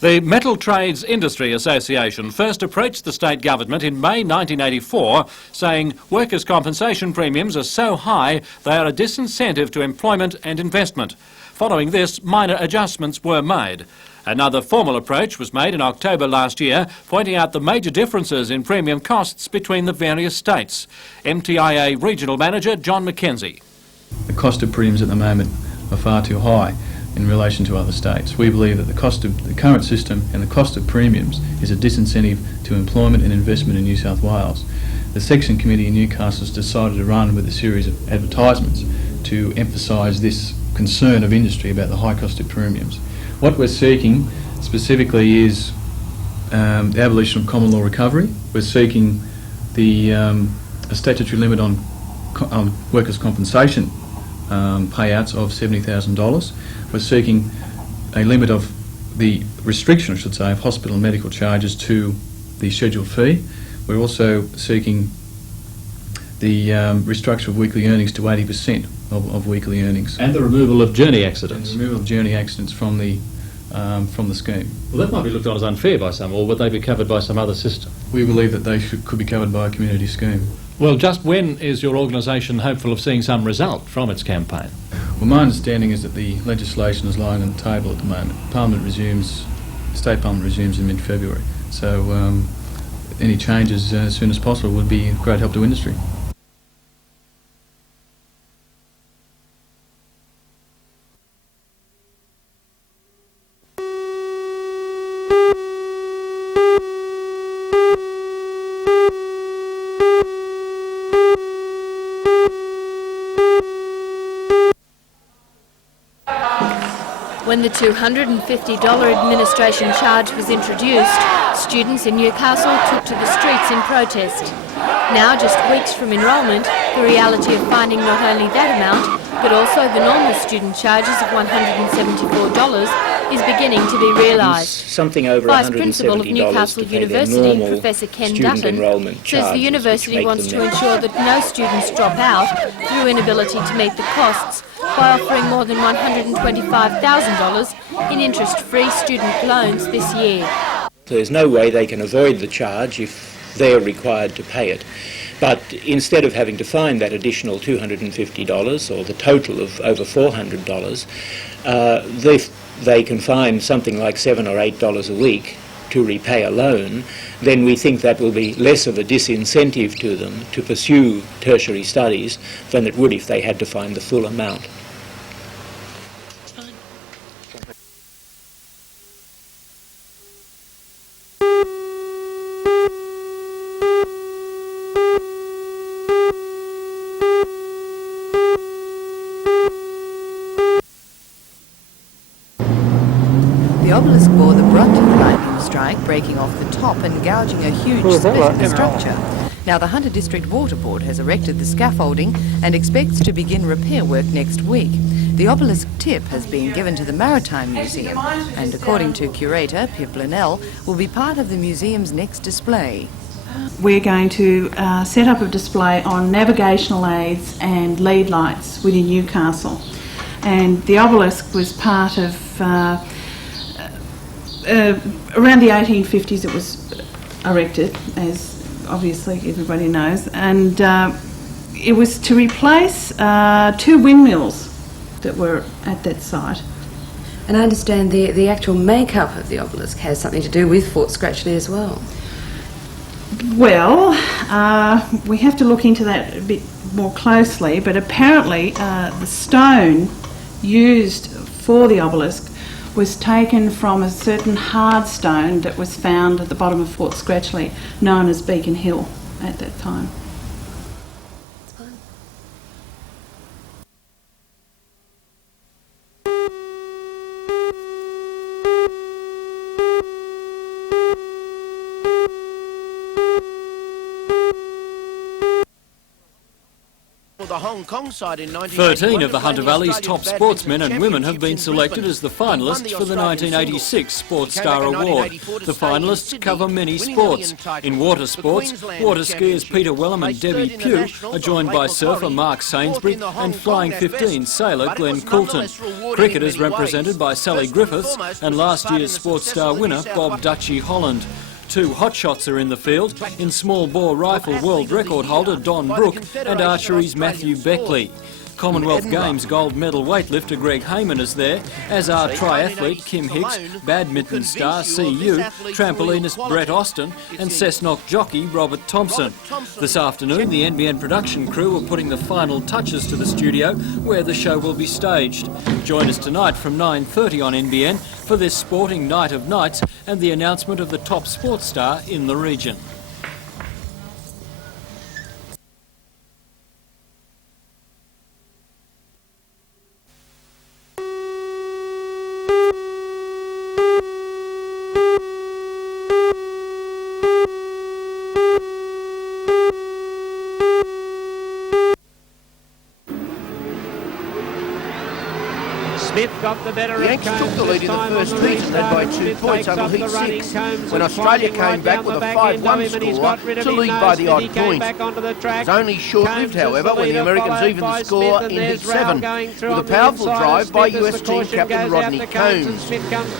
The Metal Trades Industry Association first approached the state government in May 1984, saying workers' compensation premiums are so high they are a disincentive to employment and investment. Following this, minor adjustments were made. Another formal approach was made in October last year, pointing out the major differences in premium costs between the various states. MTIA Regional Manager John McKenzie. The cost of premiums at the moment are far too high in relation to other states. We believe that the cost of the current system and the cost of premiums is a disincentive to employment and investment in New South Wales. The Section Committee in Newcastle has decided to run with a series of advertisements to emphasise this concern of industry about the high cost of premiums. What we're seeking specifically is the abolition of common law recovery. We're seeking a statutory limit on workers' compensation payouts of $70,000. We're seeking a limit of the restriction, I should say, of hospital and medical charges to the scheduled fee. We're also seeking the restructure of weekly earnings to 80% of weekly earnings. And the removal of journey accidents. And the removal of journey accidents from the scheme. Well, that might be looked on as unfair by some, or would they be covered by some other system? We believe that they could be covered by a community scheme. Well, just when is your organisation hopeful of seeing some result from its campaign? Well, my understanding is that the legislation is lying on the table at the moment. State Parliament resumes in mid-February. So any changes as soon as possible would be a great help to industry. When the $250 administration charge was introduced, students in Newcastle took to the streets in protest. Now, just weeks from enrolment, the reality of finding not only that amount, but also the normal student charges of $174 is beginning to be realised. Something over Vice Principal of Newcastle University, Professor Ken Dutton, says the university wants to ensure that no students drop out through inability to meet the costs by offering more than $125,000 in interest-free student loans this year. There's no way they can avoid the charge if they're required to pay it. But instead of having to find that additional $250 or the total of over $400, they can find something like $7 or $8 a week to repay a loan, then we think that will be less of a disincentive to them to pursue tertiary studies than it would if they had to find the full amount. The obelisk bore the brunt of the lightning strike, breaking off the top and gouging a huge split in the structure. Now the Hunter District Water Board has erected the scaffolding and expects to begin repair work next week. The obelisk tip has been given to the Maritime Museum and, according to curator Pip Linnell, will be part of the museum's next display. We're going to set up a display on navigational aids and lead lights within Newcastle. And the obelisk was part of around the 1850s it was erected, as obviously everybody knows, and it was to replace two windmills that were at that site. And I understand the actual makeup of the obelisk has something to do with Fort Scratchley as well. Well, we have to look into that a bit more closely, but apparently the stone used for the obelisk was taken from a certain hard stone that was found at the bottom of Fort Scratchley, known as Beacon Hill at that time. the Hong Kong side in 13 of the Hunter Valley's top sportsmen and women have been selected as the finalists for the 1986 Sports Star Award. The finalists cover many sports. In water sports, water skiers Peter Wellham and Debbie Pugh are joined by surfer Mark Sainsbury and flying 15 sailor Glenn Coulton. Cricket is represented by Sally Griffiths and last year's Sports Star winner Bob Dutchy Holland. Two hotshots are in the field, in small bore rifle world record holder Don Brook and archery's Matthew Beckley. Commonwealth Games gold medal weightlifter Greg Hayman is there, as are triathlete Kim Hicks, badminton star CU, trampolinist Brett Austin and Cessnock jockey Robert Thompson. This afternoon the NBN production crew are putting the final touches to the studio where the show will be staged. Join us tonight from 9:30 on NBN for this sporting night of nights and the announcement of the top sports star in the region. Smith got the better the Yanks took the lead in the first heat and led by 2 points until heat 6, when Australia came back with a 5-1 score to lead by the odd point. It was only short-lived, however, when the Americans evened the score in heat 7, with a powerful drive by US team captain Rodney Combs.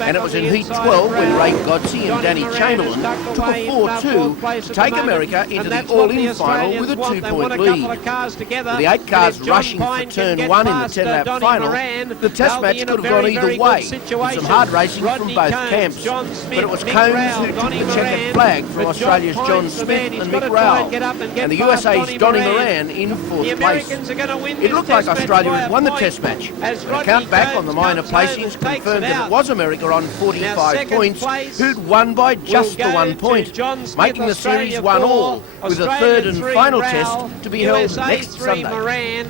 And it was in heat 12 when Ray Godsey and Danny Chamberlain took a 4-2 to take America into the all-in final with a 2-point lead. With the 8 cars rushing for turn 1 in the 10-lap final, the Test match could have gone either way, with some hard racing from both camps. But it was Combs who took the checkered flag from Australia's John Smith and Mick Rowell, and the USA's Donnie Moran in 4th place. It looked like Australia had won the Test match. A count back on the minor placings confirmed that it was America on 45 points, who'd won by just the 1 point, making the series 1-1, with a third and final test to be held next Sunday.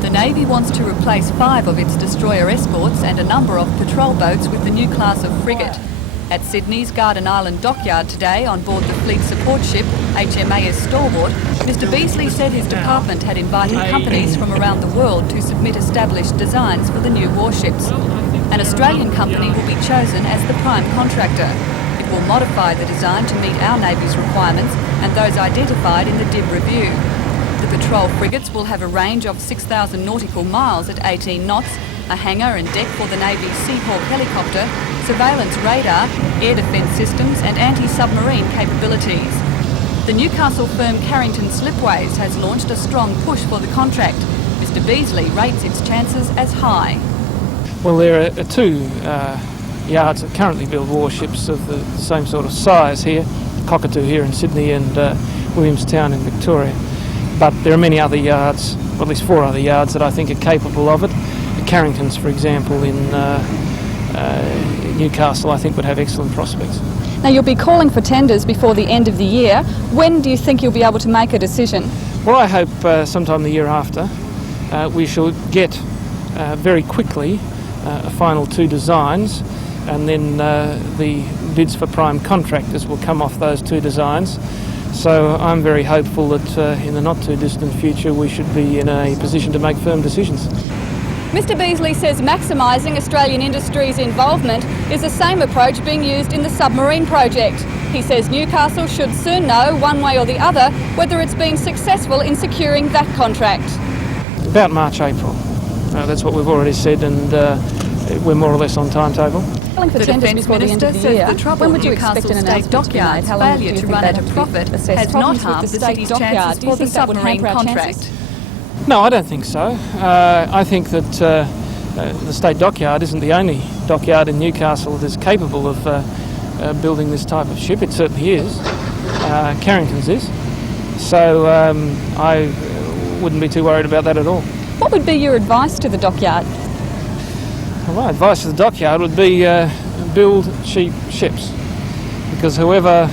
The Navy wants to replace 5 of its destroyer escorts and a number of patrol boats with the new class of frigate. At Sydney's Garden Island dockyard today, on board the fleet support ship HMAS Stalwart, Mr Beasley said his department had invited companies from around the world to submit established designs for the new warships. An Australian company will be chosen as the prime contractor. It will modify the design to meet our Navy's requirements and those identified in the DIB review. The patrol frigates will have a range of 6,000 nautical miles at 18 knots, a hangar and deck for the Navy's Seahawk helicopter, surveillance radar, air defence systems and anti-submarine capabilities. The Newcastle firm Carrington Slipways has launched a strong push for the contract. Mr Beasley rates its chances as high. Well, there are 2 yards that currently build warships of the same sort of size here, Cockatoo here in Sydney and Williamstown in Victoria. But there are many other yards, or at least 4 other yards that I think are capable of it. The Carringtons, for example, in Newcastle, I think would have excellent prospects. Now you'll be calling for tenders before the end of the year. When do you think you'll be able to make a decision? Well, I hope sometime the year after. We shall get very quickly a final 2 designs, and then the bids for prime contractors will come off those 2 designs. So I'm very hopeful that in the not too distant future we should be in a position to make firm decisions. Mr Beasley says maximising Australian industry's involvement is the same approach being used in the submarine project. He says Newcastle should soon know, one way or the other, whether it's been successful in securing that contract. About March, April. That's what we've already said, and we're more or less on timetable. The Defence Minister says the trouble with Newcastle State Dockyard's failure to run at a profit has not harmed the city's chances for the submarine contract. No, I don't think so. I think that the State Dockyard isn't the only dockyard in Newcastle that is capable of building this type of ship. It certainly is. Carrington's is. So I wouldn't be too worried about that at all. What would be your advice to the dockyard? Well, my advice to the dockyard would be build cheap ships, because whoever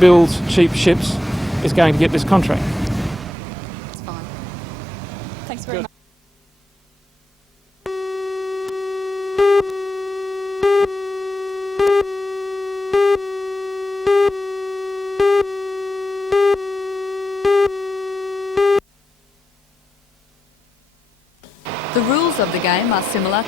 builds cheap ships is going to get this contract. That's fine. Thanks very much. The rules of the game are similar.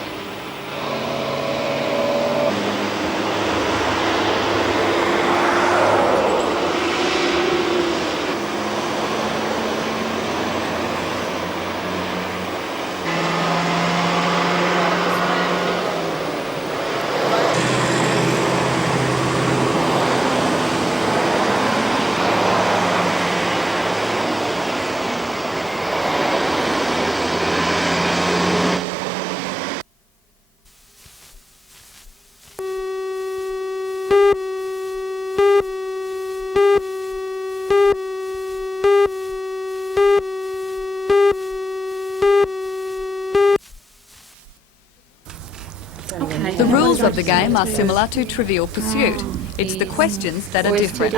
The rules of the game are similar to Trivial Pursuit. It's the questions that are different.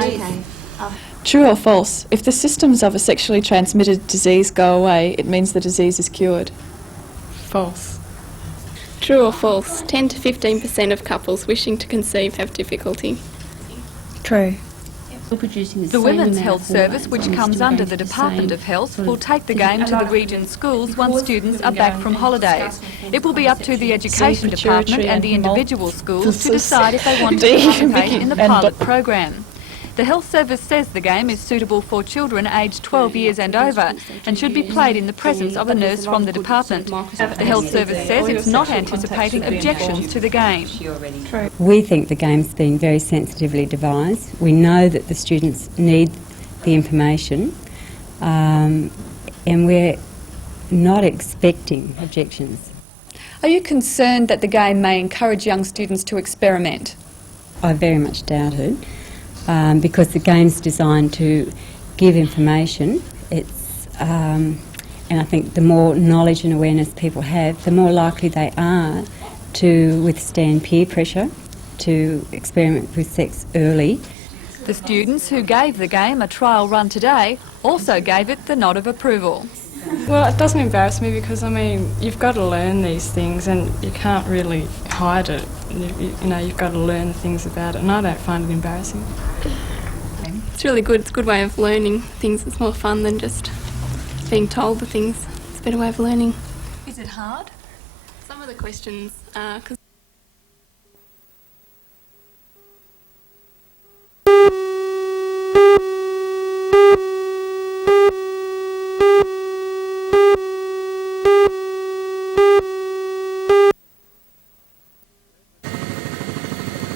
True or false? If the symptoms of a sexually transmitted disease go away, it means the disease is cured. False. True or false? 10 to 15% of couples wishing to conceive have difficulty. True. The Women's Health Service, which comes under the Department of Health, will take the game to the region schools once students are back from holidays. It will be up to the Education Department and the individual schools to decide if they want to participate in the pilot program. The Health Service says the game is suitable for children aged 12 years and over and should be played in the presence of a nurse from the department. The Health Service says it's not anticipating objections to the game. We think the game's been very sensitively devised. We know that the students need the information and we're not expecting objections. Are you concerned that the game may encourage young students to experiment? I very much doubt it. Because the game's designed to give information. And I think the more knowledge and awareness people have, the more likely they are to withstand peer pressure, to experiment with sex early. The students who gave the game a trial run today also gave it the nod of approval. Well, it doesn't embarrass me because, I mean, you've got to learn these things and you can't really hide it. You know, you've got to learn things about it, and I don't find it embarrassing. It's really good. It's a good way of learning things. It's more fun than just being told the things. It's a better way of learning. Is it hard? Some of the questions are...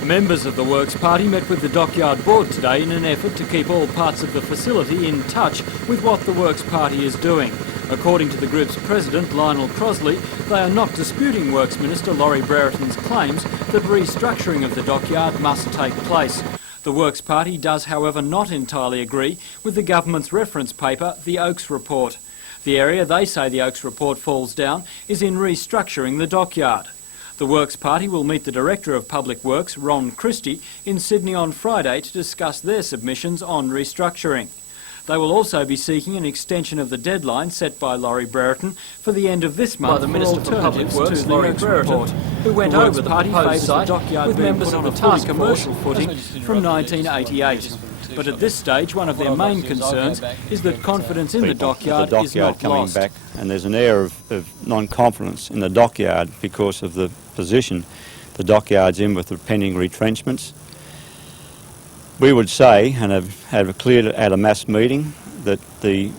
Members of the Works Party met with the Dockyard Board today in an effort to keep all parts of the facility in touch with what the Works Party is doing. According to the group's president, Lionel Crosley, they are not disputing Works Minister Laurie Brereton's claims that restructuring of the dockyard must take place. The Works Party does, however, not entirely agree with the government's reference paper, the Oakes Report. The area they say the Oakes Report falls down is in restructuring the dockyard. The Works Party will meet the Director of Public Works, Ron Christie, in Sydney on Friday to discuss their submissions on restructuring. They will also be seeking an extension of the deadline set by Laurie Brereton for the end of this month by the Minister for Public Works, Laurie Brereton, who went over the proposed site with members of the task commercial footing from 1988. But at this stage, one of their main concerns is that confidence in the dockyard is not lost. Back, and there's an air of non-confidence in the dockyard because of the position the dockyard's in with the pending retrenchments. We would say, and have cleared at a mass meeting, that the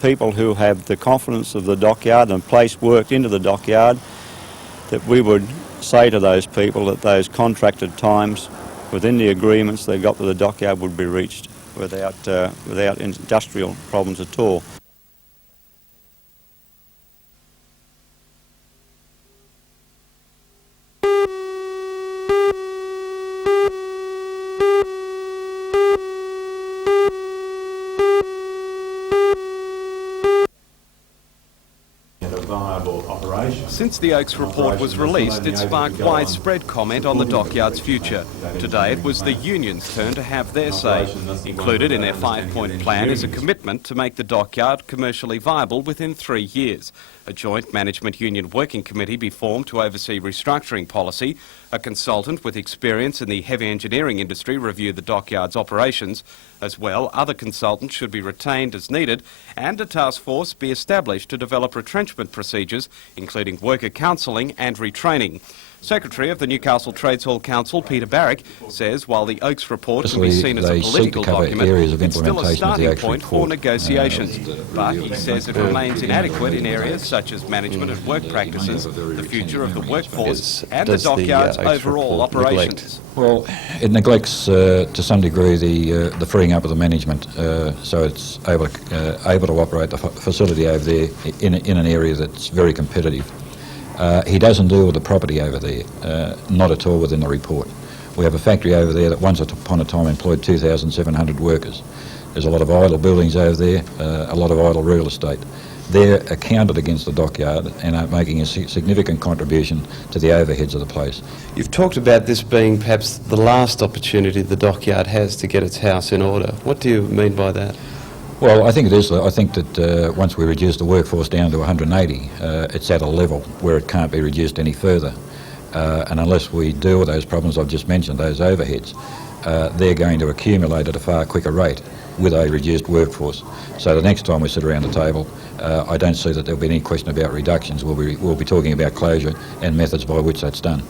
people who have the confidence of the dockyard and place worked into the dockyard, that we would say to those people that those contracted times within the agreements they got with the dockyard would be reached without industrial problems at all. A viable operation. Since the Oaks report was released, it sparked widespread comment on the dockyard's future. Today it was the union's turn to have their say. Included in their 5-point plan is a commitment to make the dockyard commercially viable within 3 years. A joint management union working committee be formed to oversee restructuring policy. A consultant with experience in the heavy engineering industry review the dockyard's operations. As well, other consultants should be retained as needed, and a task force be established to develop retrenchment procedures, including worker counselling and retraining. Secretary of the Newcastle Trades Hall Council, Peter Barrick, says while the Oaks report can be seen as a political document, it's still a starting point for negotiations. But he says it remains inadequate in areas such as management and work practices, the future of the workforce and the dockyard's overall operations. Well, it neglects to some degree the freeing up of the management, so it's able to operate the facility over there in an area that's very competitive. He doesn't deal with the property over there, not at all within the report. We have a factory over there that once upon a time employed 2,700 workers. There's a lot of idle buildings over there, a lot of idle real estate. They're accounted against the dockyard and are making a significant contribution to the overheads of the place. You've talked about this being perhaps the last opportunity the dockyard has to get its house in order. What do you mean by that? Well, I think it is. I think that once we reduce the workforce down to 180, it's at a level where it can't be reduced any further. And unless we deal with those problems I've just mentioned, those overheads, they're going to accumulate at a far quicker rate with a reduced workforce. So the next time we sit around the table, I don't see that there'll be any question about reductions. We'll be talking about closure and methods by which that's done.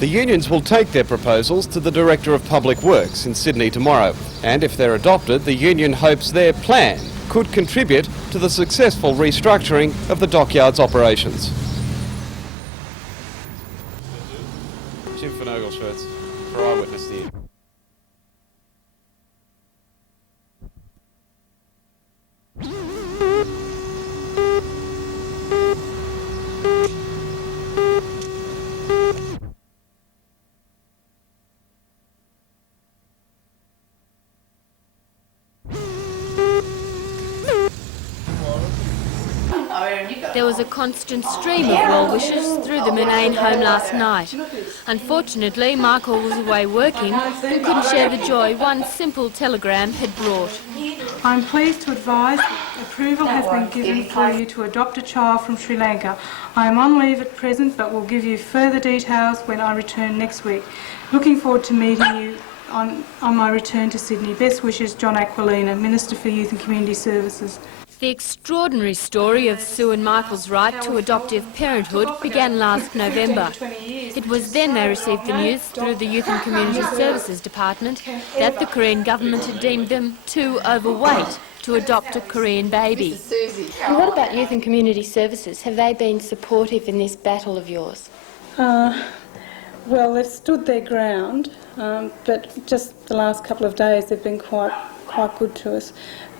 The unions will take their proposals to the Director of Public Works in Sydney tomorrow, and if they're adopted, the union hopes their plan could contribute to the successful restructuring of the dockyard's operations. Jim van Oglesworth for Eyewitness News. There was a constant stream of well wishes through the Murnane home last night. Unfortunately, Michael was away working and couldn't share the joy one simple telegram had brought. I'm pleased to advise approval has been given for you to adopt a child from Sri Lanka. I am on leave at present but will give you further details when I return next week. Looking forward to meeting you on my return to Sydney. Best wishes, John Aquilina, Minister for Youth and Community Services. The extraordinary story of Sue and Michael's right to adoptive parenthood began last November. It was then they received the news through the Youth and Community Services Department that the Korean government had deemed them too overweight to adopt a Korean baby. And what about Youth and Community Services? Have they been supportive in this battle of yours? Well, they've stood their ground, but just the last couple of days they've been quite good to us.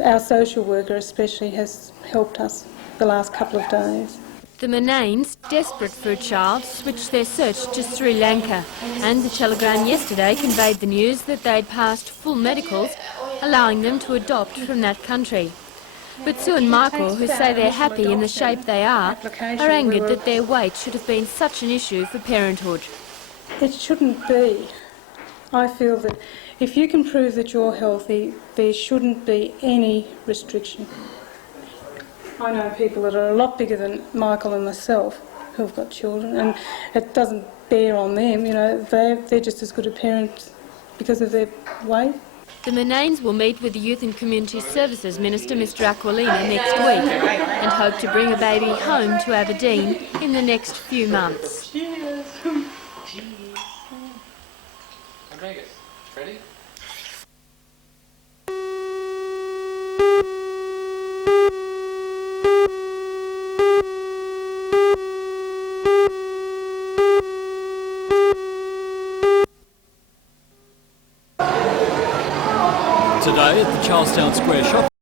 Our social worker especially has helped us the last couple of days. The Murnanes, desperate for a child, switched their search to Sri Lanka, and the telegram yesterday conveyed the news that they'd passed full medicals, allowing them to adopt from that country. But Sue and Michael, who say they're happy in the shape they are angered that their weight should have been such an issue for parenthood. It shouldn't be. I feel that if you can prove that you're healthy, there shouldn't be any restriction. I know people that are a lot bigger than Michael and myself who've got children, and it doesn't bear on them, you know, they're just as good a parents because of their weight. The Murnanes will meet with the Youth and Community Services Minister, Mr Aquilina, next week and hope to bring a baby home to Aberdeen in the next few months. Cheers. Ready? Today at the Charlestown Square Shop